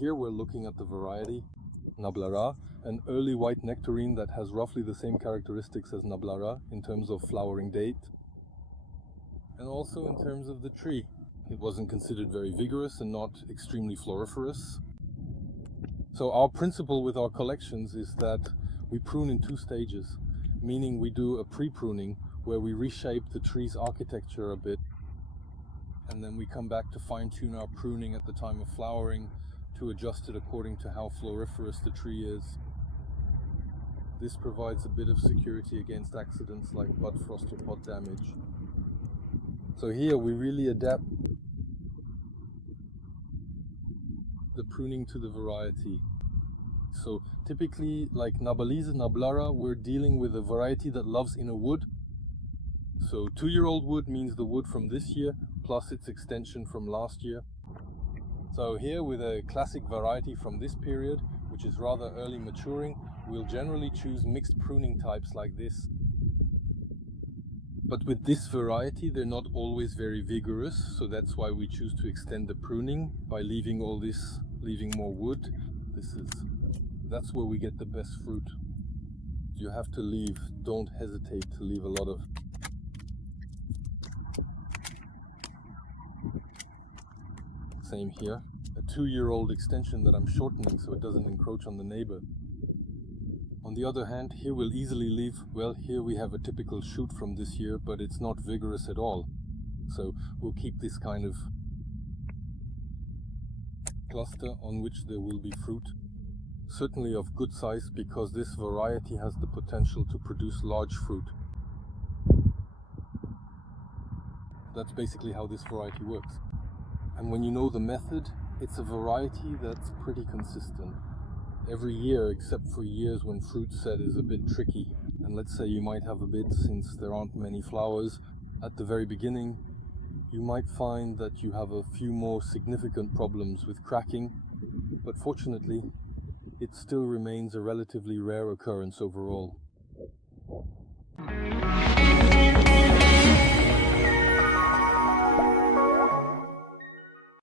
Here we're looking at the variety Nablara, an early white nectarine that has roughly the same characteristics as Nablara in terms of flowering date and also in terms of the tree. It wasn't considered very vigorous and not extremely floriferous. So our principle with our collections is that we prune in 2 stages, meaning we do a pre-pruning where we reshape the tree's architecture a bit, and then we come back to fine-tune our pruning at the time of flowering to adjust it according to how floriferous the tree is. This provides a bit of security against accidents like bud frost or pod damage. So here we really adapt the pruning to the variety. So typically, like Nabalise Nablara, we're dealing with a variety that loves inner wood. So 2-year-old wood means the wood from this year plus its extension from last year. So here with a classic variety from this period, which is rather early maturing, we'll generally choose mixed pruning types like this. But with this variety, they're not always very vigorous, so that's why we choose to extend the pruning by leaving all this, leaving more wood. That's where we get the best fruit. You have to leave, don't hesitate to leave a lot of. Same here, a 2-year-old extension that I'm shortening so it doesn't encroach on the neighbor. On the other hand, here we'll easily leave, well, here we have a typical shoot from this year, but it's not vigorous at all. So we'll keep this kind of cluster on which there will be fruit. Certainly of good size, because this variety has the potential to produce large fruit. That's basically how this variety works. And when you know the method, it's a variety that's pretty consistent. Every year, except for years when fruit set is a bit tricky. And let's say you might have a bit, since there aren't many flowers, at the very beginning, you might find that you have a few more significant problems with cracking, but fortunately, it still remains a relatively rare occurrence overall.